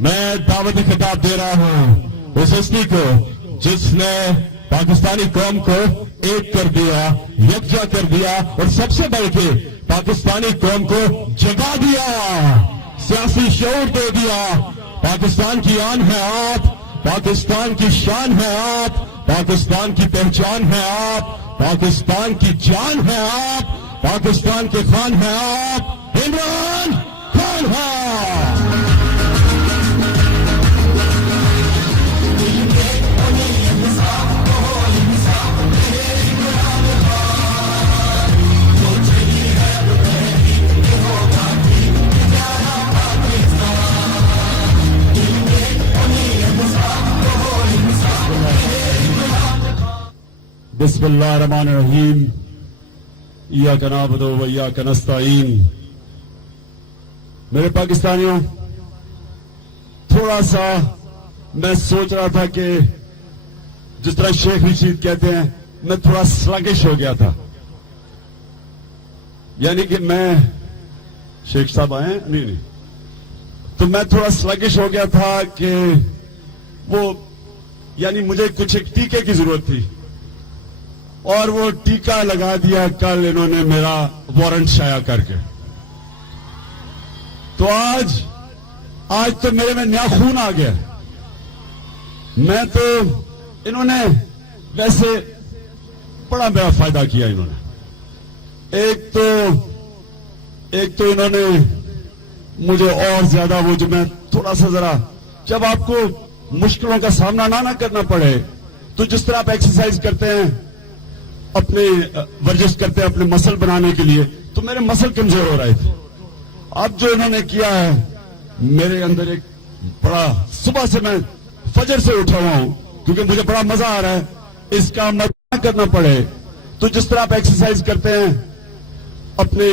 میں دعوت خطاب دے رہا ہوں اس ہستی کو جس نے پاکستانی قوم کو ایک کر دیا، یکجا کر دیا، اور سب سے بڑھ کے پاکستانی قوم کو جگا دیا، سیاسی شعور دے دیا۔ پاکستان کی آن ہے آپ، پاکستان کی شان ہے آپ، پاکستان کی پہچان ہے آپ، پاکستان کی جان ہے آپ، پاکستان کے خان ہے آپ، عمران خان ہے۔ بسم اللہ الرحمن الرحیم، ایاک نعبد و ایاک نستعین۔ میرے پاکستانیوں، تھوڑا سا میں سوچ رہا تھا کہ جس طرح شیخ رشید کہتے ہیں میں تھوڑا سلگش ہو گیا تھا، یعنی کہ میں شیخ صاحب آئے ہیں نہیں تو میں تھوڑا سلگش ہو گیا تھا کہ وہ یعنی مجھے کچھ ایک ٹیکے کی ضرورت تھی، اور وہ ٹیکا لگا دیا کل انہوں نے میرا وارنٹ شائع کر کے۔ تو آج تو میرے میں نیا خون آ گیا۔ میں تو انہوں نے ویسے بڑا میرا فائدہ کیا انہوں نے۔ ایک تو انہوں نے مجھے اور زیادہ وہ جو میں تھوڑا سا ذرا جب آپ کو مشکلوں کا سامنا نہ کرنا پڑے تو جس طرح آپ ایکسرسائز کرتے ہیں، اپنے ورزش کرتے ہیں اپنے مسل بنانے کے لیے، تو میرے مسل کمزور ہو رہے تھے۔ اب جو انہوں نے کیا ہے میرے اندر ایک بڑا، صبح سے میں فجر سے اٹھا ہوا ہوں کیونکہ مجھے بڑا مزہ آ رہا ہے اس کا نہ کرنا پڑے، تو جس طرح آپ ایکسرسائز کرتے ہیں اپنے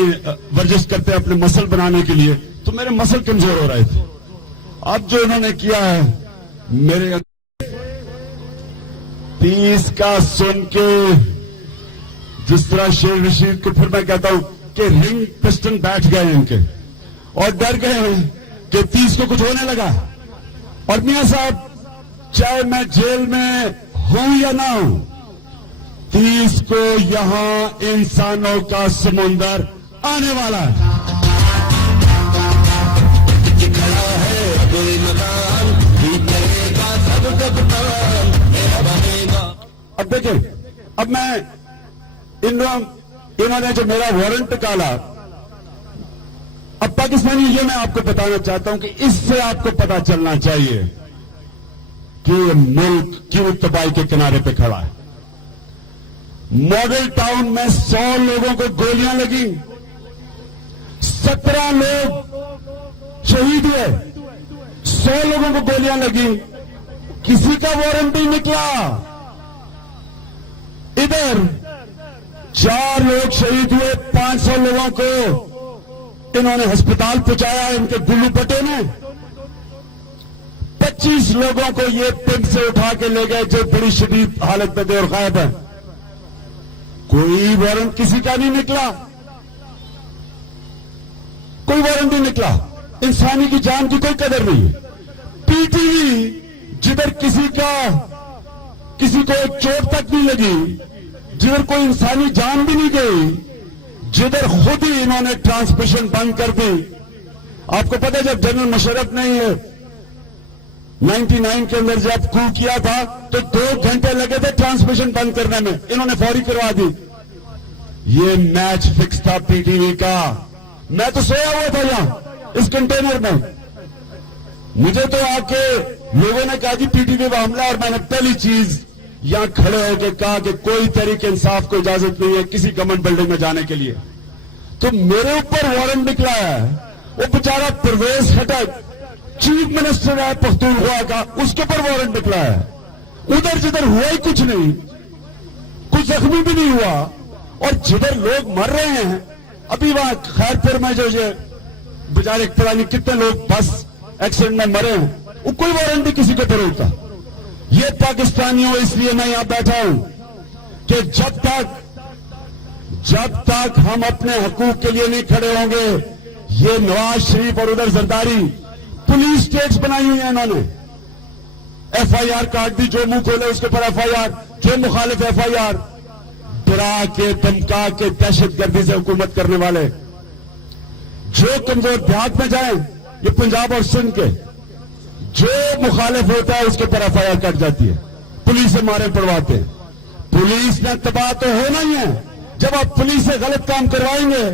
ورزش کرتے ہیں اپنے مسل بنانے کے لیے، تو میرے مسل کمزور ہو رہے تھے۔ اب جو انہوں نے کیا ہے میرے اندر 30 کا سن کے، جس طرح شیخ رشید کو پھر میں کہتا ہوں کہ رنگ پسٹن بیٹھ گئے ان کے اور ڈر گئے ہیں کہ 30 کو کچھ ہونے لگا۔ اور میاں صاحب چاہے میں جیل میں ہوں یا نہ ہوں، 30 کو یہاں انسانوں کا سمندر آنے والا ہے۔ اب دیکھیں، اب میں انہوں نے جو میرا وارنٹ نکالا، اب پاکستانی یہ میں آپ کو بتانا چاہتا ہوں کہ اس سے آپ کو پتا چلنا چاہیے کہ ملک کیوں تباہی کے کنارے پہ کھڑا ہے۔ ماڈل ٹاؤن میں 100 لوگوں کو گولیاں لگی، 17 لوگ شہید ہوئے، 100 لوگوں کو گولیاں لگی، کسی کا وارنٹ نہیں نکلا۔ ادھر 4 لوگ شہید ہوئے، 500 لوگوں کو انہوں نے ہسپتال پہنچایا ان کے گلو پٹے میں، 25 لوگوں کو یہ پنڈ سے اٹھا کے لے گئے جو بڑی شدید حالت میں تھے اور غائب ہیں۔ کوئی وارنٹ کسی کا نہیں نکلا، کوئی وارنٹ نہیں نکلا۔ انسانی کی جان کی کوئی قدر نہیں ہے۔ پی ٹی وی جدھر کسی کو ایک چوٹ تک نہیں لگی، جدھر کوئی انسانی جان بھی نہیں گئی، جدھر خود ہی انہوں نے ٹرانسمیشن بند کر دی۔ آپ کو پتہ ہے جب جنرل مشرف نے 99 کے اندر جب کو کیا تھا تو 2 گھنٹے لگے تھے ٹرانسمیشن بند کرنے میں، انہوں نے فوری کروا دی۔ یہ میچ فکس تھا پی ٹی وی کا۔ میں تو سویا ہوا تھا یہاں اس کنٹینر میں، مجھے تو آ کے لوگوں نے کہا جی پی ٹی وی کا حملہ، اور میں نے پہلی چیز یہاں کھڑے ہو کے کہا کہ کوئی تحریک انصاف کو اجازت نہیں ہے کسی گورنمنٹ بلڈنگ میں جانے کے لیے۔ تو میرے اوپر وارنٹ نکلا ہے، وہ بیچارہ پرویز خٹک چیف منسٹر ہے پختونخوا کا، اس کے اوپر وارنٹ نکلا ہے۔ ادھر جدھر ہوا ہی کچھ نہیں، کچھ زخمی بھی نہیں ہوا، اور جدھر لوگ مر رہے ہیں ابھی وہاں خیر پور میں جو یہ بیچارے پتہ نہیں کتنے لوگ بس ایکسیڈنٹ میں مرے ہیں، وہ کوئی وارنٹ نہیں کسی کے اوپر ہوتا۔ یہ پاکستانیوں اس لیے میں یہاں بیٹھا ہوں کہ جب تک ہم اپنے حقوق کے لیے نہیں کھڑے ہوں گے، یہ نواز شریف اور ادھر زرداری پولیس स्टेट्स बनाई हुई हैं इन्होंने। FIR काट दी, जो मुंह खोले उसके ऊपर FIR, जो मुखालिफ FIR। डरा के धमका के दहशतगर्दी से हुकूमत करने वाले, जो कमजोर देहात में जाए, ये पंजाब और सिंध के, जो मुखालिफ होता है उसके ऊपर FIR कट जाती है, पुलिस से मारे पड़वाते हैं। पुलिस ने तबाह तो होना ही है। जब आप पुलिस से गलत काम करवाएंगे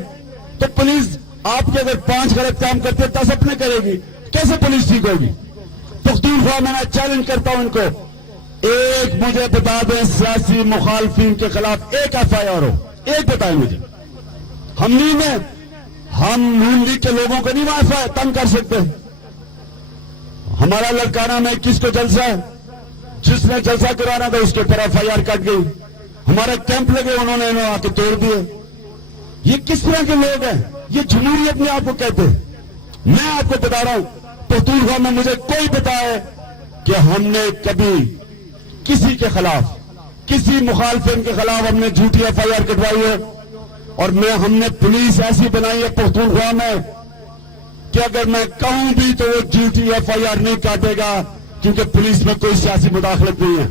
तो पुलिस आपके अगर 5 गलत काम करते 10 अपने करेगी, कैसे पुलिस ठीक होगी? पख्तूनख्वा मैं चैलेंज करता हूं इनको, एक मुझे बता दें सियासी मुखालफिन के खिलाफ एक FIR हो, एक बताएं मुझे। हम नून लीग के लोगों को नहीं वहां तंग कर सकते। हमारा लड़काना में किसको जलसा है, जिसने जलसा कराना था उसके ऊपर FIR कट गई। हमारे कैंप लगे, उन्होंने इन्हें आके तोड़ दिए। ये किस तरह के लोग हैं? ये जमहूरियत में आपको कहते हैं। मैं आपको बता रहा हूं, पख्तूनख्वा में मुझे कोई बताए कि हमने कभी किसी के खिलाफ, किसी मुखालफिन के खिलाफ हमने झूठी FIR कटवाई है। और हमने पुलिस ऐसी बनाई है पख्तूनख्वा में कि अगर मैं कहूं भी तो वो झूठी FIR नहीं काटेगा, क्योंकि पुलिस में कोई सियासी मुदाखलत नहीं है।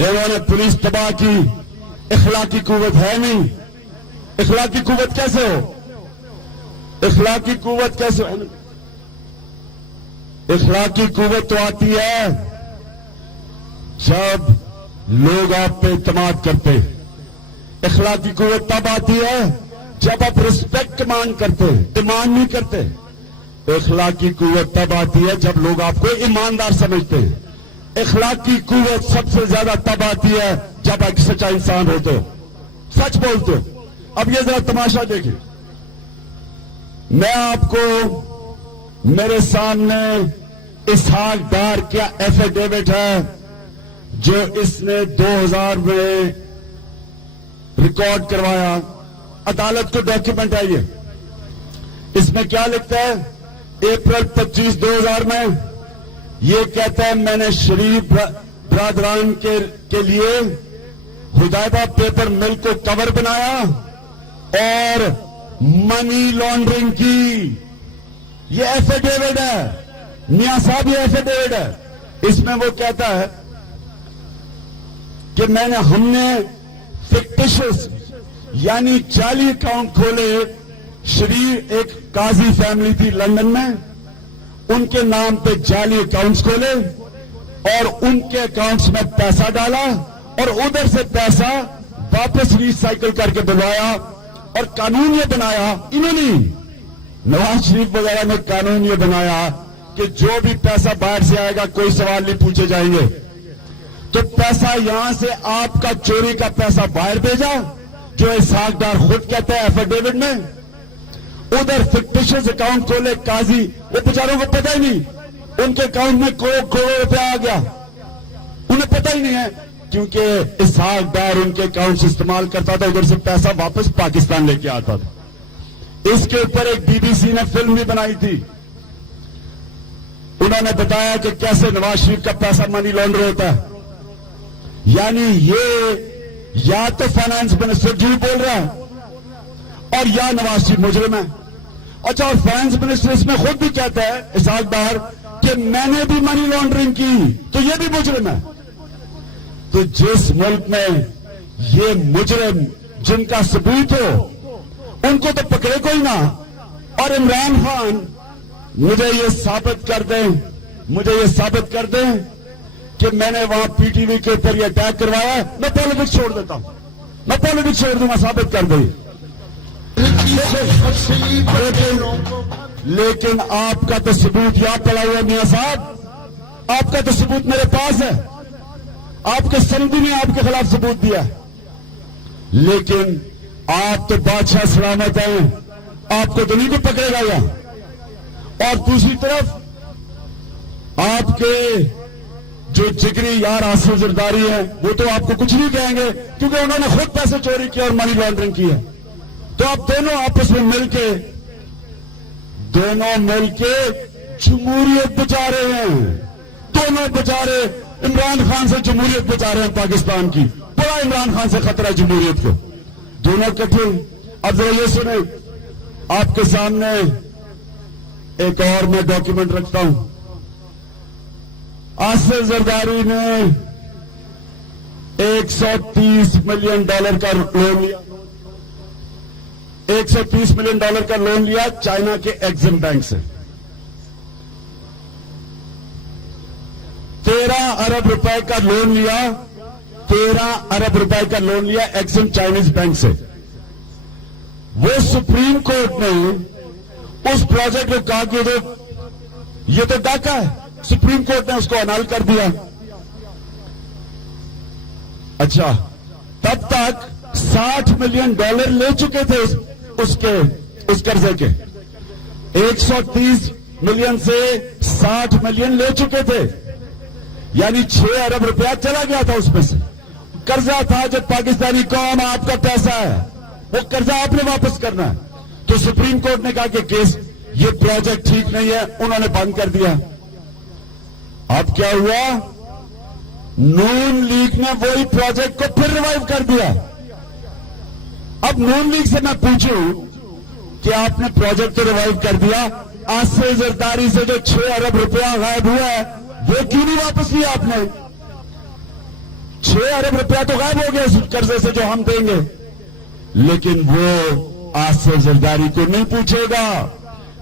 इन्होंने पुलिस तबाह की, इखलाकी कुव्वत है नहीं। इखलाकी कुव्वत कैसे हो? इखलाकी कुव्वत कैसे हो? इखलाकी कुव्वत तो आती है जब लोग आप पे इत्मीनान करते हैं। इखलाकी कुव्वत तब आती है जब आप रिस्पेक्ट डिमांड करते हैं, डिमांड नहीं करते। इखलाकी कुव्वत तब आती है जब लोग आपको ईमानदार समझते हैं। इखलाकी कुव्वत सबसे ज्यादा तब आती है जब एक सच्चा इंसान होते हो, सच बोलते हो। अब ये जरा तमाशा देखिए, मैं आपको मेरे सामने इसहाक डार का एफिडेविट है जो इसने 2000 में रिकॉर्ड करवाया। अदालत को डॉक्यूमेंट है ये। इसमें क्या लिखता है? अप्रैल 25, 2000 में ये कहता है मैंने शरीफ बरादरान के लिए हुदैबा पेपर मिल को कवर बनाया और मनी लॉन्ड्रिंग की। ये एफिडेविट है, मियां साहब, ये एफिडेविट है। इसमें वो कहता है कि हमने फिक्टिशियस यानी जाली अकाउंट खोले। शरीफ एक काजी फैमिली थी लंदन में, उनके नाम पे जाली अकाउंट्स खोले और उनके अकाउंट्स में पैसा डाला और उधर से पैसा वापस रिसाइकिल करके बुलवाया। और कानून ये बनाया इन्होंने, नवाज शरीफ वगैरह ने कानून ये बनाया कि जो भी पैसा बाहर से आएगा कोई सवाल नहीं पूछे जाएंगे। तो पैसा यहां से आपका चोरी का पैसा बाहर भेजा, जो इसहाक डार खुद कहते हैं एफिडेविट में। उधर फिक्टिशियस अकाउंट खोले काजी, वो बेचारों को पता ही नहीं उनके अकाउंट में करोड़ रुपया आ गया, उन्हें पता ही नहीं है, क्योंकि इसहाक डार उनके अकाउंट से इस्तेमाल करता था, उधर से पैसा वापस पाकिस्तान लेके आता था। इसके ऊपर एक BBC ने फिल्म भी बनाई थी। उन्होंने बताया कि कैसे नवाज शरीफ का पैसा मनी लॉन्ड्र होता है। यानी ये या तो फाइनेंस मिनिस्टर झूठ बोल रहा है और या नवाज शरीफ मुजरिम है। अच्छा, और फाइनेंस मिनिस्टर इसमें खुद भी कहता है इसहाक डार कि मैंने भी मनी लॉन्ड्रिंग की, तो ये भी मुजरिम है। तो जिस मुल्क में ये मुजरिम जिनका सबूत हो उनको तो पकड़े कोई ना। और इमरान खान मुझे ये साबित कर दें कि मैंने वहां PTV के ऊपर ये अटैक करवाया, मैं पॉलिटिक्स छोड़ देता हूं, मैं पॉलिटिक्स छोड़ दूंगा, साबित कर दें। लेकिन आपका तो सबूत यहां पड़ा हुआ मियां साहब, आपका तो सबूत मेरे पास है। आपके सनदी ने आपके खिलाफ सबूत दिया, लेकिन आप तो बादशाह सलामत हैं, आपको तो नहीं कोई पकड़ेगा यहां। और दूसरी तरफ आपके जो जिगरी यार आसिफ जरदारी है वो तो आपको कुछ नहीं कहेंगे, क्योंकि उन्होंने खुद पैसे चोरी किया और मनी लॉन्ड्रिंग की है। तो आप दोनों आपस में मिलके जमहूरियत बचा रहे हैं। दोनों बेचारे इमरान खान से जमहूरियत बचा रहे हैं पाकिस्तान की। बड़ा इमरान खान से खतरा जमहूरियत को, दोनों इकट्ठे। अब जरा ये सुने, आपके सामने एक और मैं डॉक्यूमेंट रखता हूं, आसिफ जरदारी ने $130 मिलियन का लोन लिया, $130 मिलियन का लोन लिया चाइना के एक्सिम बैंक से। 13 अरब रुपए का लोन लिया, 13 अरब रुपए का लोन लिया एक्सिम चाइनीज बैंक से। वो सुप्रीम कोर्ट ने उस प्रोजेक्ट को कहा कि ये तो डाका है, सुप्रीम कोर्ट ने उसको अनाल कर दिया। अच्छा, तब तक $60 मिलियन ले चुके थे उस कर्जे के। 130 मिलियन से 60 मिलियन ले चुके थे, यानी 6 अरब रुपया चला गया था उसमें से। कर्जा था जो पाकिस्तानी कौम आपका पैसा है, वो कर्जा आपने वापस करना है। तो सुप्रीम कोर्ट ने कहा कि केस ये प्रोजेक्ट ठीक नहीं है, उन्होंने बंद कर दिया। अब क्या हुआ, नून लीग ने वही प्रोजेक्ट को फिर रिवाइव कर दिया। अब नून लीग से मैं पूछूं कि आपने प्रोजेक्ट तो रिवाइव कर दिया, आसिफ जरदारी से जो 6 अरब रुपया गायब हुआ है वो क्यों नहीं वापस लिया आपने? 6 अरब रुपया तो गायब हो गया उस कर्जे से जो हम देंगे, लेकिन वो आसिफ जरदारी को नहीं पूछेगा,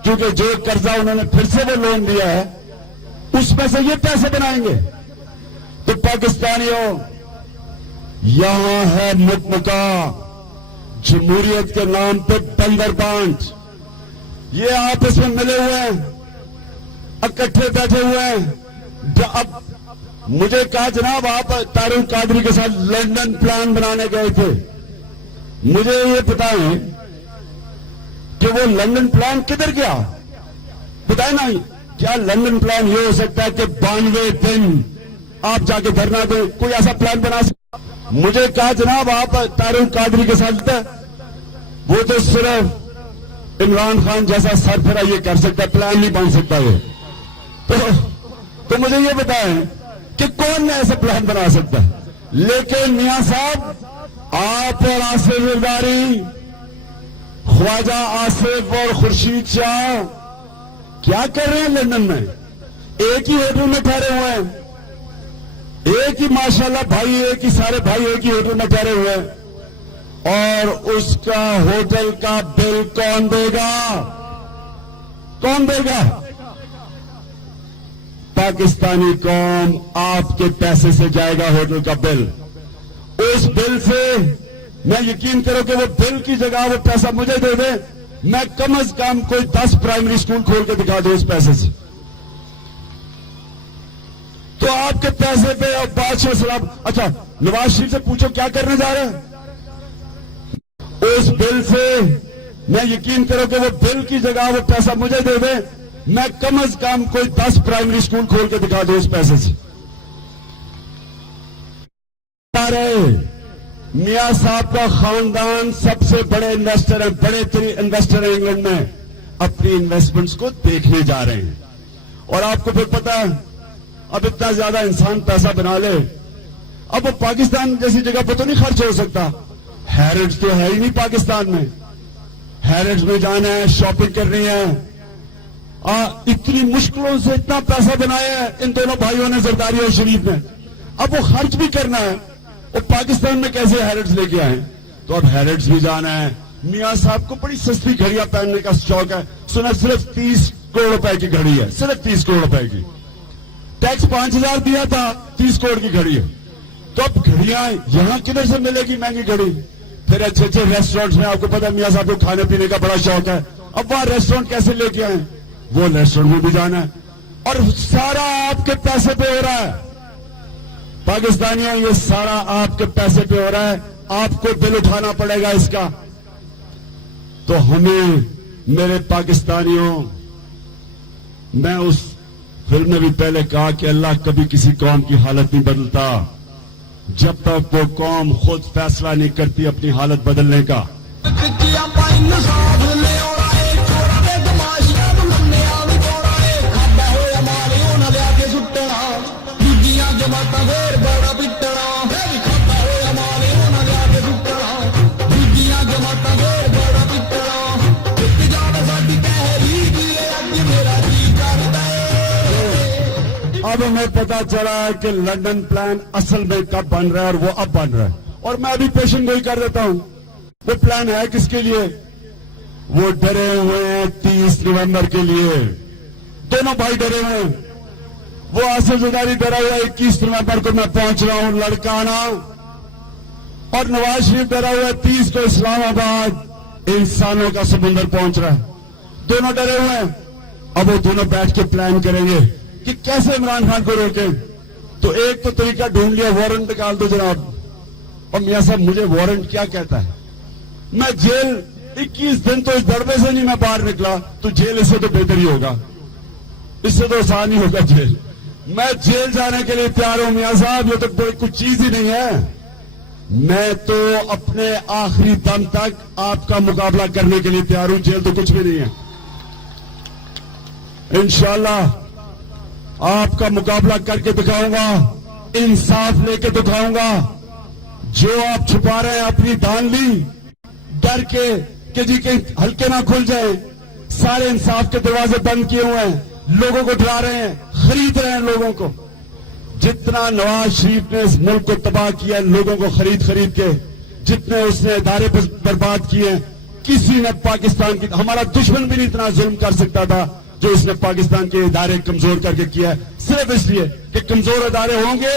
क्योंकि जो कर्जा उन्होंने फिर से वो लोन दिया है उसमें से ये पैसे बनाएंगे। तो पाकिस्तानियों, यहां है मुकमुका जमहूरियत के नाम पे बंदर बांट, ये आपस में मिले हुए हैं, इकट्ठे बैठे हुए हैं। अब मुझे कहा जनाब आप तारुल कादरी के साथ लंदन प्लान बनाने गए थे, मुझे ये बताएं कि वो लंदन प्लान किधर गया? बताए ना, क्या लंदन प्लान ये हो सकता है कि 92 दिन आप जाके धरना दें? कोई ऐसा प्लान बना सकता? मुझे कहा जनाब आप तारुल कादरी के साथ, वो तो सिर्फ इमरान खान जैसा सरफरा ये कर सकता है, प्लान नहीं बन सकता ये। तो मुझे ये बताएं कि कौन ऐसा प्लान बना सकता है? लेकिन मियां साहब, आप और आसिफ जरदारी, ख्वाजा आसिफ और खुर्शीद शाह क्या कर रहे हैं लंदन में? एक ही होटल में ठहरे हुए हैं, एक ही माशाल्लाह भाई, एक ही सारे भाई एक ही होटल में ठहरे हुए हैं, और उसका होटल का बिल कौन देगा? कौन देगा? पाकिस्तानी कौम आपके पैसे से जाएगा होटल का बिल। उस बिल से मैं यकीन करो कि वो बिल की जगह वो पैसा मुझे दे दे, मैं कम से कम कोई 10 प्राइमरी स्कूल खोल के दिखा दूं उस पैसे से। तो आपके पैसे पे और बादशाह सलाम। अच्छा, नवाज शरीफ से पूछो क्या करने जा रहे हैं? उस बिल से मैं यकीन करो कि वो बिल की जगह वो पैसा मुझे दे दे, मैं कम से कम कोई 10 प्राइमरी स्कूल खोल के दिखा दूं उस पैसे से। मियां साहब का खानदान सबसे बड़े इन्वेस्टर है, बड़े 3 इन्वेस्टर है इंग्लैंड में, अपनी इन्वेस्टमेंट्स को देखने जा रहे हैं। और आपको फिर पता है, अब इतना ज्यादा इंसान पैसा बना ले, अब वो पाकिस्तान जैसी जगह पर तो नहीं खर्च हो सकता। हैरिट्स तो है ही नहीं पाकिस्तान में, हैरिट्स में जाना है, शॉपिंग करनी है। इतनी मुश्किलों से इतना पैसा बनाया है इन दोनों भाइयों ने, जरदारी और शरीफ ने, अब वो खर्च भी करना है। और पाकिस्तान में कैसे हैरिट्स लेके आए? तो अब हैरिट्स भी जाना है। मियां साहब को बड़ी सस्ती घड़ियां पहनने का शौक है, सुना सिर्फ 30 करोड़ रुपए की घड़ी है, सिर्फ 30 करोड़ रुपए की। टैक्स 5000 दिया था, 30 करोड़ की घड़ी है। तो अब घड़ियां यहां किधर से मिलेगी महंगी घड़ी? फिर अच्छे अच्छे रेस्टोरेंट्स में, आपको पता है मियां साहब को खाने पीने का बड़ा शौक है, अब वहां रेस्टोरेंट कैसे लेके आए? वो रेस्टोरेंट में भी जाना है, और सारा आपके पैसे पे हो रहा है। पाकिस्तानियों, ये सारा आपके पैसे पे हो रहा है, आपको बिल उठाना पड़ेगा इसका। तो हमें, मेरे पाकिस्तानियों, मैं उस फिल्म में भी पहले कहा कि अल्लाह कभी किसी कौम की हालत नहीं बदलता जब तक वो कौम खुद फैसला नहीं करती अपनी हालत बदलने का। अब हमें पता चला है कि लंदन प्लान असल में कब बन रहा है और वो अब बन रहा है। और मैं अभी पेशन गोई कर देता हूं, वो प्लान है किसके लिए? वो डरे हुए हैं 30 नवंबर के लिए। दोनों भाई डरे हुए हैं। वो आसिफ जरदारी डरा हुआ है 21 नवंबर को मैं पहुंच रहा हूं लड़काना, और नवाज शरीफ डरा हुआ है 30 को इस्लामाबाद इंसानों का समुंदर पहुंच रहा है। दोनों डरे हुए हैं। अब वो दोनों बैठ के प्लान करेंगे कि कैसे इमरान खान को रोके। तो एक तो तरीका ढूंढ लिया, वारंट निकाल दो जनाब। और मियां साहब मुझे वारंट क्या कहता है? मैं जेल 21 दिन तो इस दरबे से नहीं मैं बाहर निकला, तो जेल इससे तो बेहतर ही होगा, इससे तो आसान ही होगा जेल। मैं जेल जाने के लिए तैयार हूं मियां साहब, ये तो कोई कुछ चीज ही नहीं है। मैं तो अपने आखिरी दम तक आपका मुकाबला करने के लिए तैयार हूं, जेल तो कुछ भी नहीं है। इंशाअल्लाह आपका मुकाबला करके दिखाऊंगा, इंसाफ लेके दिखाऊंगा। जो आप छुपा रहे हैं अपनी धांधली, डर के कि जी के हल्के ना खुल जाए, सारे इंसाफ के दरवाजे बंद किए हुए हैं, लोगों को डरा रहे हैं, खरीद रहे हैं लोगों को। जितना नवाज शरीफ ने इस मुल्क को तबाह किया लोगों को खरीद खरीद के, जितने उसने इदारे बर्बाद किए, किसी ने पाकिस्तान की, हमारा दुश्मन भी नहीं इतना जुल्म कर सकता था जो इसने पाकिस्तान के इदारे कमजोर करके किया है, सिर्फ इसलिए कि कमजोर इदारे होंगे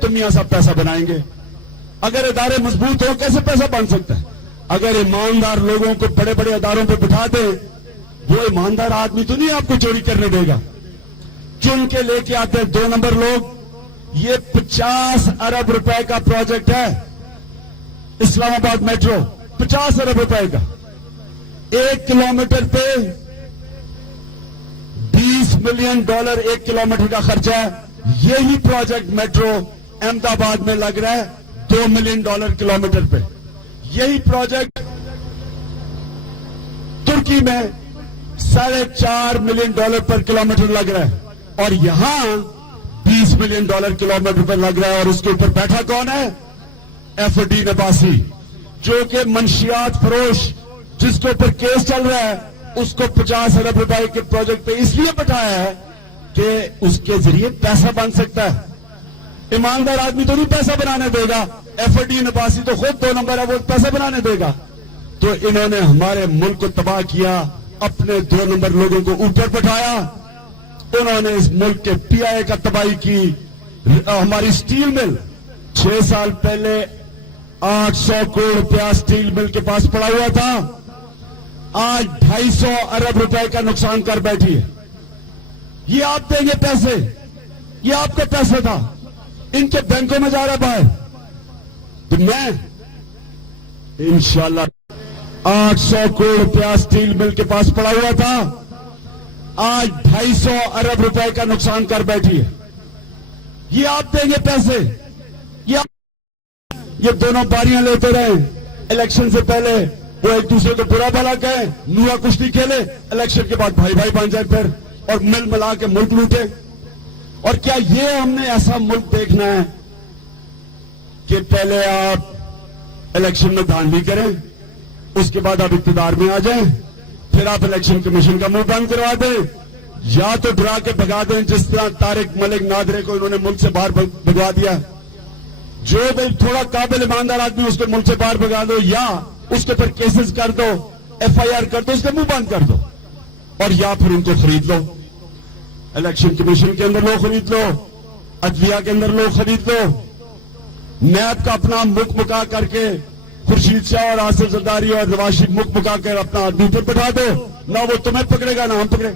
तो मियां साहब पैसा बनाएंगे। अगर इदारे मजबूत हो कैसे पैसा बन सकता है? अगर ईमानदार लोगों को बड़े बड़े इदारों पर बिठा दे, वो ईमानदार आदमी तो नहीं आपको चोरी करने देगा। चुन के लेके आते हैं 2 नंबर लोग। ये 50 अरब रुपए का प्रोजेक्ट है इस्लामाबाद मेट्रो, 50 अरब रुपए का। 1 किलोमीटर पे $20 मिलियन 1 किलोमीटर का खर्चा है। यही प्रोजेक्ट मेट्रो अहमदाबाद में लग रहा है $2 मिलियन किलोमीटर पे। यही प्रोजेक्ट तुर्की में $4.5 मिलियन पर किलोमीटर लग रहा है, और यहां $20 मिलियन किलोमीटर पर लग रहा है। और उसके ऊपर बैठा कौन है? FD नबासी, जो कि मंशियात फरोश, जिसके ऊपर केस चल रहा है, उसको 50 अरब रुपए के प्रोजेक्ट पे इसलिए बैठाया है कि उसके जरिए पैसा बन सकता है। ईमानदार आदमी तो नहीं पैसा बनाने देगा। FD नबासी तो खुद 2 नंबर है, वो पैसा बनाने देगा। तो इन्होंने हमारे मुल्क को तबाह किया, अपने 2 नंबर लोगों को ऊपर बैठाया। उन्होंने इस मुल्क के PI का तबाही की। हमारी स्टील मिल 6 साल पहले 800 करोड़ रुपया स्टील मिल के पास पड़ा हुआ था, आज 250 अरब रुपए का नुकसान कर बैठी है। ये आप देंगे पैसे? ये आपका पैसा था, इनके बैंकों में जा रहा बाहर। तो मैं इंशाल्लाह 800 करोड़ रुपया स्टील मिल के पास पड़ा हुआ था, आज 250 अरब रुपए का नुकसान कर बैठी है। ये आप देंगे पैसे? ये दोनों बारियां लेते रहे। इलेक्शन से पहले वो एक दूसरे को बुरा भला कहे, नुआ कुश्ती खेले, इलेक्शन के बाद भाई भाई बन जाए फिर, और मिल मिला के मुल्क लूटे। और क्या ये हमने ऐसा मुल्क देखना है कि पहले आप इलेक्शन में धांधली करें, उसके बाद आप इक्तदार में आ जाएं, फिर आप इलेक्शन कमीशन का मुंह बंद करवा दें, या तो डरा के भगा दें जिस तरह तारिक मलिक नादरे को इन्होंने मुल्क से बाहर भगवा दिया। जो भी थोड़ा काबिल ईमानदार आदमी उसको मुल्क से बाहर भगा दो, या उसके पर केसेस कर दो, FIR कर दो, उसका मुंह बंद कर दो, और या फिर उनको खरीद लो। इलेक्शन कमीशन के अंदर लोग खरीद लो, अदलिया के अंदर लोग खरीद लो, नैब का अपना मुख मुका करके खुर्शीद शाह और आसिफ जरदारी और नवाज शरीफ मुख मुका कर अपना आदमी पर बैठा दो, ना वो तुम्हें पकड़ेगा ना हम पकड़े।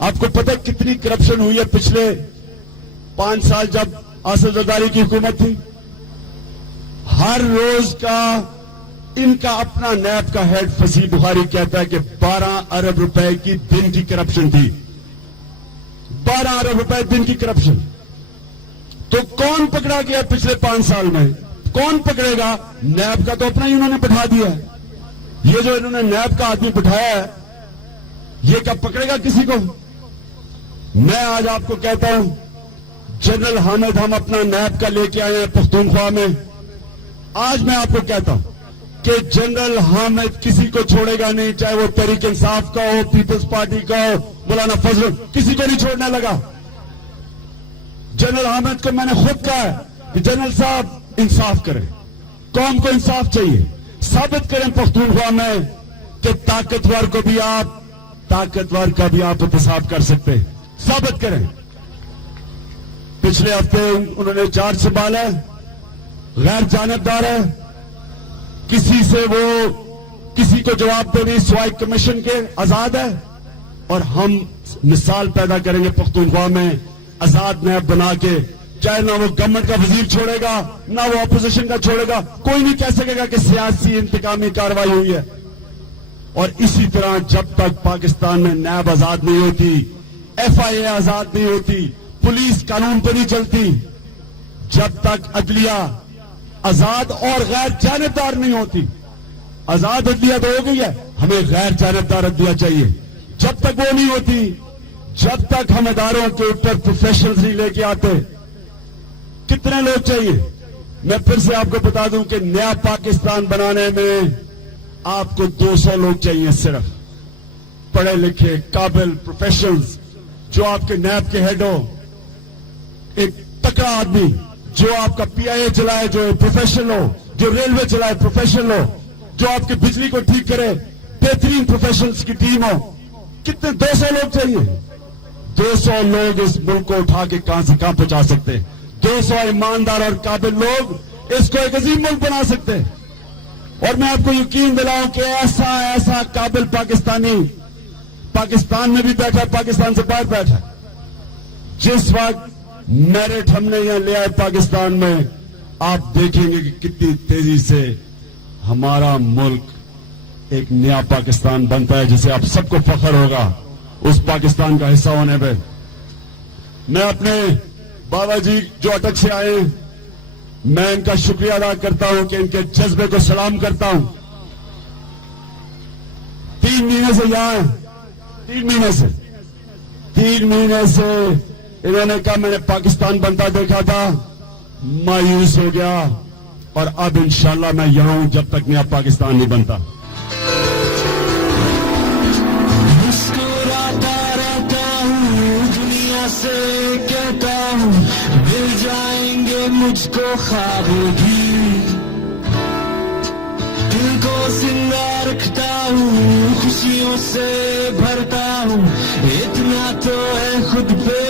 आपको पता है कितनी करप्शन हुई है पिछले 5 साल जब आसिफ जरदारी की हुकूमत थी? हर रोज का इनका अपना नैब का हेड फसीह बुखारी कहता है कि 12 अरब रुपए की दिन की करप्शन थी। 12 अरब रुपए दिन की करप्शन। तो कौन पकड़ा गया पिछले 5 साल में? कौन पकड़ेगा? नैब का तो अपना ही उन्होंने बिठा दिया है। ये जो इन्होंने नैब का आदमी बिठाया है, ये क्या पकड़ेगा किसी को? मैं आज आपको कहता हूं, जनरल हामिद हम अपना नैब का लेके आए हैं पख्तूनख्वा में। आज मैं आपको कहता हूं कि जनरल हामिद किसी को छोड़ेगा नहीं, चाहे वो तहरीक इंसाफ का हो, पीपल्स पार्टी का हो, मौलाना फजल, किसी को नहीं छोड़ने लगा। जनरल हामिद को मैंने खुद कहा है कि जनरल साहब इंसाफ करें, कौम को इंसाफ चाहिए, साबित करें पख्तूनख्वा में कि ताकतवर का भी आप इंतसाब कर सकते हैं, साबित करें। पिछले हफ्ते उन्होंने चार्ज संभाला है, गैर जानिबदार है, किसी को जवाब देने सिवाय कमीशन के आजाद है, और हम मिसाल पैदा करेंगे पख्तूनख्वा में आजाद नैब बना के, चाहे ना वो गवर्नमेंट का वजीर छोड़ेगा ना वो अपोजिशन का छोड़ेगा, कोई नहीं कह सकेगा कि सियासी इंतकामी कार्रवाई हुई है। और इसी तरह जब तक पाकिस्तान में नैब आजाद नहीं होती, FIA आजाद नहीं होती, पुलिस कानून पर नहीं चलती, जब तक अदलिया आजाद और गैर जानिबदार नहीं होती, आजाद अदलिया तो हो गई है, हमें गैर जानिबदार अदलिया चाहिए। जब तक वो नहीं होती, जब तक हम इदारों के ऊपर प्रोफेशनल्स नहीं लेके आते, कितने लोग चाहिए? मैं फिर से आपको बता दूं कि नया पाकिस्तान बनाने में आपको 200 लोग चाहिए सिर्फ, पढ़े लिखे काबिल प्रोफेशनल्स, जो आपके नैब के हेड हो, एक तकड़ा आदमी जो आपका PIA चलाए, जो प्रोफेशनल हो, जो रेलवे चलाए प्रोफेशनल हो, जो आपकी बिजली को ठीक करे, बेहतरीन प्रोफेशनल्स की टीम हो। कितने? 200 लोग चाहिए। 200 लोग इस मुल्क को उठा के कहां से कहां पहुंचा सकते हैं। 200 ईमानदार और काबिल लोग इसको एक अजीम मुल्क बना सकते हैं। और मैं आपको यकीन दिलाऊं कि ऐसा काबिल पाकिस्तानी पाकिस्तान में भी बैठा, पाकिस्तान से बाहर बैठा। जिस वक्त मेरिट हमने यहां ले आए पाकिस्तान में, आप देखेंगे कि कितनी तेजी से हमारा मुल्क एक नया पाकिस्तान बनता है, जिसे आप सबको फख्र होगा उस पाकिस्तान का हिस्सा होने पे। मैं अपने बाबा जी जो अटक से आए, मैं इनका शुक्रिया अदा करता हूं कि इनके जज्बे को सलाम करता हूं। 3 महीने से यहां, 3 महीने से इन्होंने कहा मैंने पाकिस्तान बनता देखा था, मायूस हो गया, और अब इंशाल्लाह मैं यहां हूं जब तक नया पाकिस्तान नहीं बनता। मुस्कुराता रहता हूं, दुनिया से कहता हूं, मिल जाएंगे मुझको ख्वाब भी, दिल को जिंदा रखता हूं, खुशियों से भरता हूं, इतना तो है खुद पे